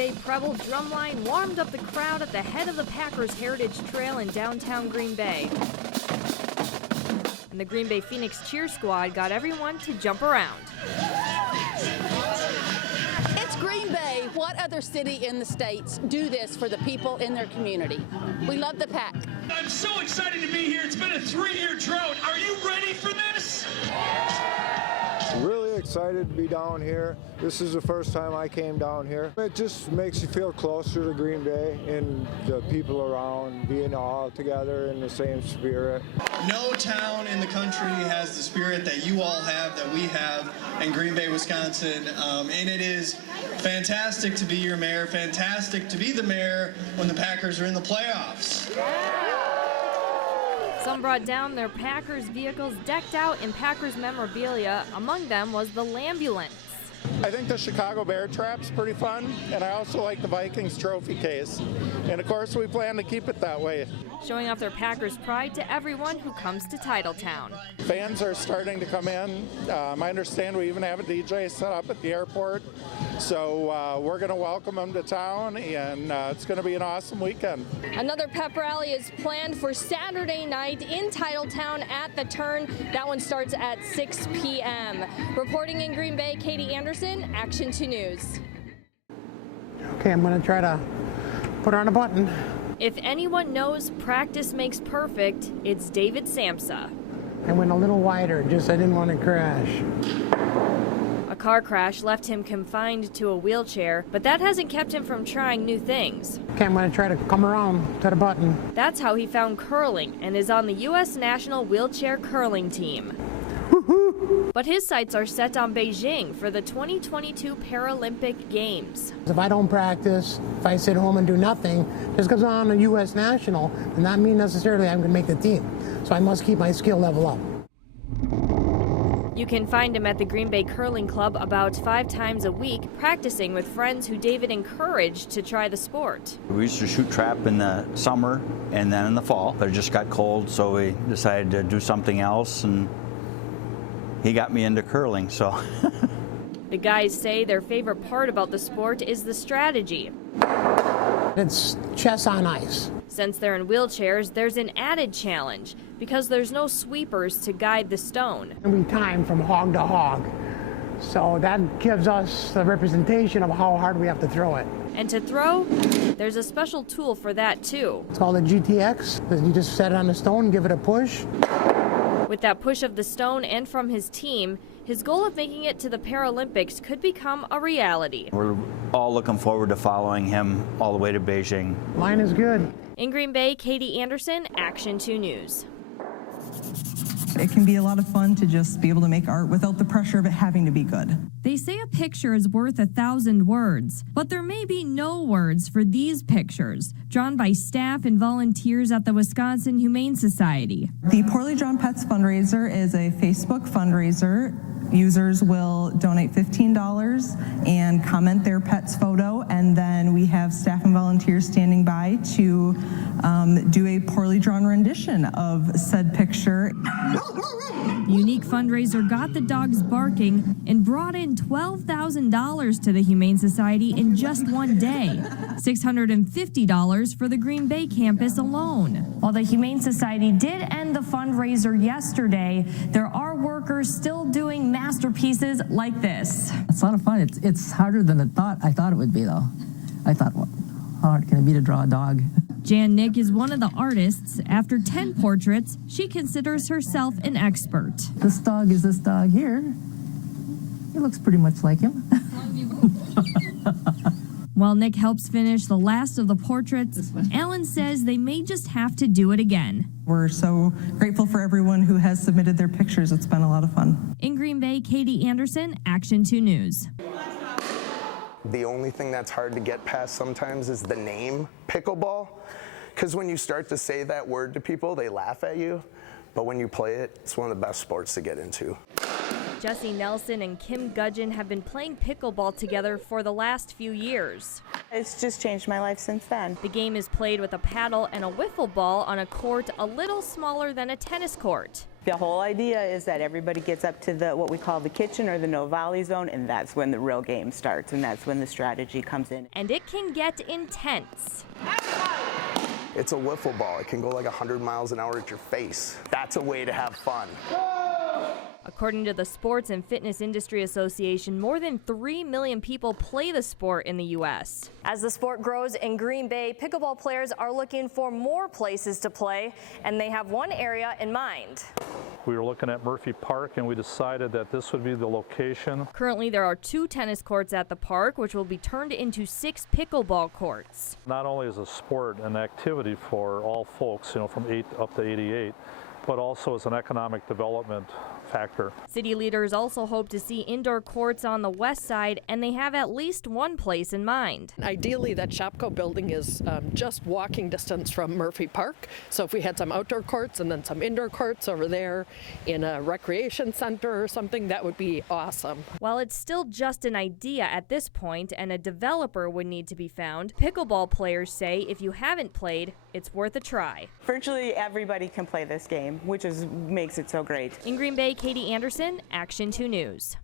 Bay Preble drumline warmed up the crowd at the head of the Packers Heritage Trail in downtown Green Bay. And the Green Bay Phoenix cheer squad got everyone to jump around. It's Green Bay. What other city in the States do this for the people in their community? We love the Pack. I'm so excited to be here. It's been a 3-year drought. Are you ready for this? Really excited to be down here. This is the first time I came down here. It just makes you feel closer to Green Bay and the people around, being all together in the same spirit. No town in the country has the spirit that you all have, that we have in Green Bay, Wisconsin, and it is fantastic to be your mayor, fantastic to be the mayor when the Packers are in the playoffs. Some brought down their Packers vehicles decked out in Packers memorabilia. Among them was the Lambulance. I think the Chicago Bear Trap's pretty fun, and I also like the Vikings trophy case. And of course, we plan to keep it that way. Showing off their Packers pride to everyone who comes to Titletown. Fans are starting to come in. I understand we even have a DJ set up at the airport. So we're going to welcome them to town, and it's going to be an awesome weekend. Another Pep Rally is planned for Saturday night in Titletown at the Turn. That one starts at 6 p.m. Reporting in Green Bay, Katie Anderson, Action 2 News. Okay, I'm going to try to put on a button. If anyone knows practice makes perfect, it's David Samsa. I went a little wider, just I didn't want to crash. A car crash left him confined to a wheelchair, but that hasn't kept him from trying new things. Okay, I'm going to try to come around to the button. That's how he found curling and is on the U.S. national wheelchair curling team. But his sights are set on Beijing for the 2022 Paralympic Games. If I don't practice, if I sit home and do nothing, just because I'm a U.S. national, then that means necessarily I'm going to make the team. So I must keep my skill level up. You can find him at the Green Bay Curling Club about 5 times a week, practicing with friends who David encouraged to try the sport. We used to shoot trap in the summer and then in the fall, but it just got cold, so we decided to do something else, and he got me into curling, so. The guys say their favorite part about the sport is the strategy. It's chess on ice. Since they're in wheelchairs, there's an added challenge because there's no sweepers to guide the stone. And we time from hog to hog. So that gives us the representation of how hard we have to throw it. And to throw, there's a special tool for that too. It's called a GTX. You just set it on the stone, give it a push. With that push of the stone and from his team, his goal of making it to the Paralympics could become a reality. We're all looking forward to following him all the way to Beijing. Line is good. In Green Bay, Katie Anderson, Action 2 News. It can be a lot of fun to just be able to make art without the pressure of it having to be good. They say a picture is worth 1,000 words, but there may be no words for these pictures, drawn by staff and volunteers at the Wisconsin Humane Society. The Poorly Drawn Pets fundraiser is a Facebook fundraiser. Users will donate $15 and comment their pet's photo, and then we have staff and volunteers standing by to do a poorly drawn rendition of said picture. The unique fundraiser got the dogs barking and brought in $12,000 to the Humane Society in just one day, $650 for the Green Bay campus alone. While the Humane Society did end the fundraiser yesterday, there are workers still doing masterpieces like this. It's a lot of fun. It's harder than I thought it would be, though. I thought, well, how hard can it be to draw a dog? Jan Nick is one of the artists. After 10 portraits, she considers herself an expert. This dog is this dog here. He looks pretty much like him. While Nick helps finish the last of the portraits, Alan says they may just have to do it again. We're so grateful for everyone who has submitted their pictures. It's been a lot of fun. In Green Bay, Katie Anderson, Action 2 News. The only thing that's hard to get past sometimes is the name pickleball, because when you start to say that word to people, they laugh at you, but when you play it, it's one of the best sports to get into. Jesse Nelson and Kim Gudgeon have been playing pickleball together for the last few years. It's just changed my life since then. The game is played with a paddle and a wiffle ball on a court a little smaller than a tennis court. The whole idea is that everybody gets up to what we call the kitchen or the no volley zone, and that's when the real game starts, and that's when the strategy comes in. And it can get intense. It's a wiffle ball. It can go like 100 miles an hour at your face. That's a way to have fun. According to the Sports and Fitness Industry Association, more than 3 million people play the sport in the U.S. As the sport grows in Green Bay, pickleball players are looking for more places to play, and they have one area in mind. We were looking at Murphy Park, and we decided that this would be the location. Currently, there are 2 tennis courts at the park, which will be turned into 6 pickleball courts. Not only is a sport an activity for all folks, from 8 up to 88, but also as an economic development factor. City leaders also hope to see indoor courts on the west side, and they have at least one place in mind. Ideally, that Shopko building is just walking distance from Murphy Park. So if we had some outdoor courts and then some indoor courts over there in a recreation center or something, that would be awesome. While it's still just an idea at this point and a developer would need to be found, pickleball players say if you haven't played, it's worth a try. Virtually everybody can play this game, which makes it so great. In Green Bay, Katie Anderson, Action 2 News.